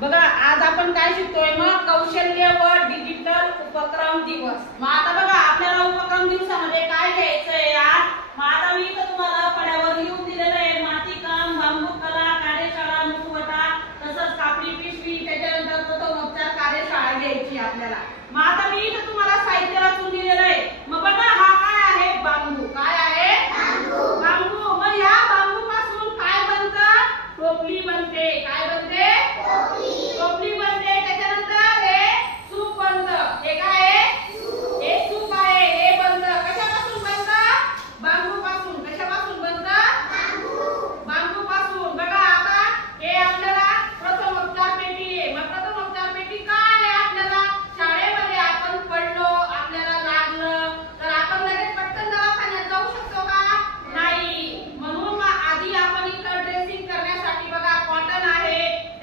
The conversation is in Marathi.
बघा आज आपण काय शिकतोय मग कौशल्य व डिजिटल उपक्रम दिवस। मग आता बघा आपल्याला उपक्रम दिवसामध्ये काय घ्यायचंय आज। मग आता मी इथं तुम्हाला फळ्यावर लिहून दिलेलं आहे मातीकाम, बांबू कला कार्यशाळा, मुखवटा, तसंच कापडी पिशवी, त्याच्यानंतर प्रथमोपचार कार्यशाळा घ्यायची आपल्याला। मग आता मी इथं